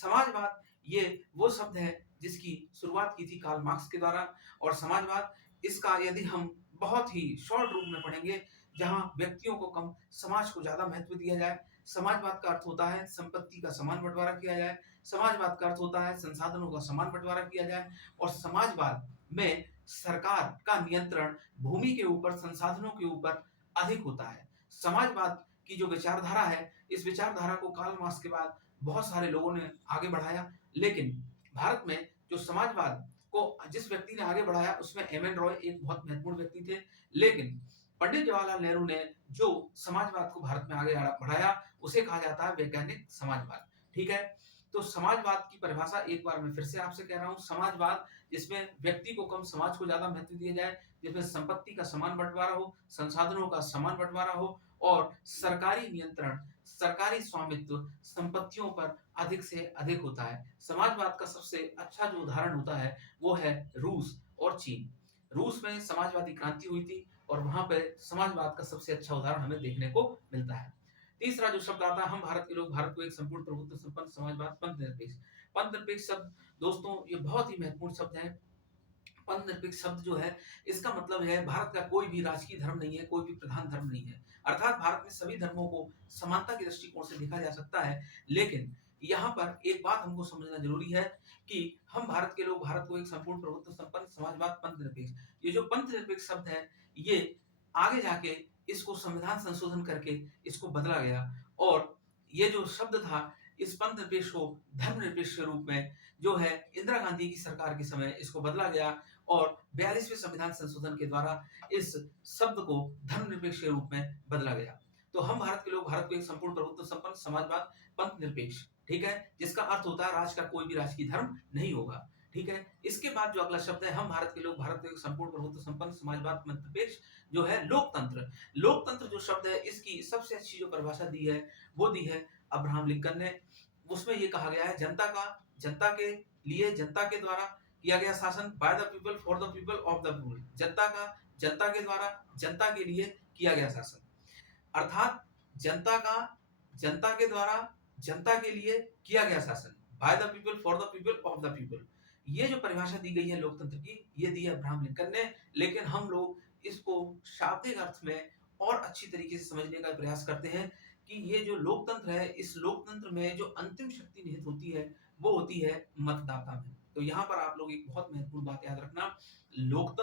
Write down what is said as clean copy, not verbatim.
समाजवाद ये वो शब्द है जिसकी शुरुआत की थी कार्ल मार्क्स के द्वारा और समाजवाद इसका यदि हम बहुत ही शॉर्ट रूप में पढ़ेंगे, जहाँ व्यक्तियों को कम, समाज को ज़्यादा महत्व दिया जाए। समाजवाद का अर्थ होता है संपत्ति का समान बँटवारा किया जाए, समाजवाद का अर्थ होता है संसाधनों का समान बँटवारा किया जाए और समाजवाद में सरकार का नियंत्रण भूमि के ऊपर, संसाधनों के ऊपर अधिक होता है। समाजवाद की जो विचारधारा है, इस विचारधारा को कार्ल मार्क्स के बाद बहुत सारे लोगों ने आगे बढ़ाया, लेकिन भारत में जो समाजवाद को जिस व्यक्ति ने आगे बढ़ाया, उसमें एम.एन. रॉय एक बहुत महत्वपूर्ण व्यक्ति थे। लेकिन पंडित जवाहरलाल नेहरू ने जो समाजवाद को भारत में आगे बढ़ाया, उसे कहा जाता है वैज्ञानिक समाजवाद। ठीक है? तो समाजवाद की परिभाषा एक बार मैं फिर से आपसे कह रहा हूँ, समाजवाद जिसमें व्यक्ति को कम, समाज को ज़्यादा महत्व दिया जाए, जिसमें संपत्ति का समान बँटवारा हो, संसाधनों का समान बँटवारा हो और सरकारी नियंत्रण, सरकारी स्वामित्व संपत्तियों पर अधिक से अधिक होता है। समाजवाद का सबसे अच्छा जो उदाहरण होता है, वो है रूस और चीन। रूस में समाजवादी क्रांति हुई थी और वहाँ पे समाजवाद का सबसे अच्छा उदाहरण हमें देखने को मिलता है। तीसरा जो शब्द आता है, हम भारत के लोग भारत को एक संपूर्ण प्रभुत्व संपन्न समाजवाद पंथनिरपेक्ष। पंथनिरपेक्ष शब्द दोस्तों ये बहुत ही महत्वपूर्ण शब्द है। पंथनिरपेक्ष शब्द जो है, इसका मतलब है भारत का कोई भी राजकीय धर्म नहीं है, कोई भी प्रधान धर्म नहीं है। अर्थात भारत में सभी धर्मों को समानता के दृष्टिकोण से देखा जा सकता है, लेकिन यहाँ पर एक बात हमको समझना ज़रूरी है कि हम भारत के लोग भारत को एक संपूर्ण प्रभुत्व संपन्न समाजवाद पंथनिरपेक्ष, ये जो पंथनिरपेक्ष शब्द है, ये आगे जाके इसको संविधान संशोधन करके इसको बदला गया और ये जो शब्द था, इस पंथनिरपेक्ष को धर्मनिरपेक्ष के रूप में जो है इंदिरा गांधी की सरकार के समय इसको बदला गया और 42वें संविधान संशोधन के द्वारा इस शब्द को धर्मनिरपेक्ष के रूप में बदला गया। तो हम भारत के लोग भारत को एक संपूर्ण प्रभुत्व संपन्न समाजवाद पंथनिरपेक्ष, ठीक है? जिसका अर्थ होता है राज्य का कोई भी राजकीय धर्म नहीं होगा, ठीक है? इसके बाद जो अगला शब्द है, हम भारत के लोग भारत को एक संपूर्ण प्रभुत्व संपन्न समाजवाद पंथनिरपेक्ष जो है लोकतंत्र। लोकतंत्र जो शब्द है, इसकी सबसे अच्छी जो परिभाषा दी है, वो दी है अब्राहम लिंकन ने। उसमें ये कहा गया है जनता के लिए, जनता के द्वारा किया गया शासन, by the people for the people of the people. जनता के द्वारा जनता के लिए किया गया शासन। अर्थात जनता के द्वारा जनता के लिए किया गया शासन, by the people for the people of the people. ये जो परिभाषा दी गई है लोकतंत्र की, ये दी है अब्राहम लिंकन ने, लेकिन हम लोग इसको शाब्दिक अर्थ में और अच्छी तरीके से समझने का प्रयास करते हैं कि ये जो लोकतंत्र है, इस लोकतंत्र में जो अंतिम शक्ति निहित होती है, वो होती है मतदाता में। तो यहाँ पर आप लोग एक बहुत महत्वपूर्ण बात याद रखना, लोकतंत्र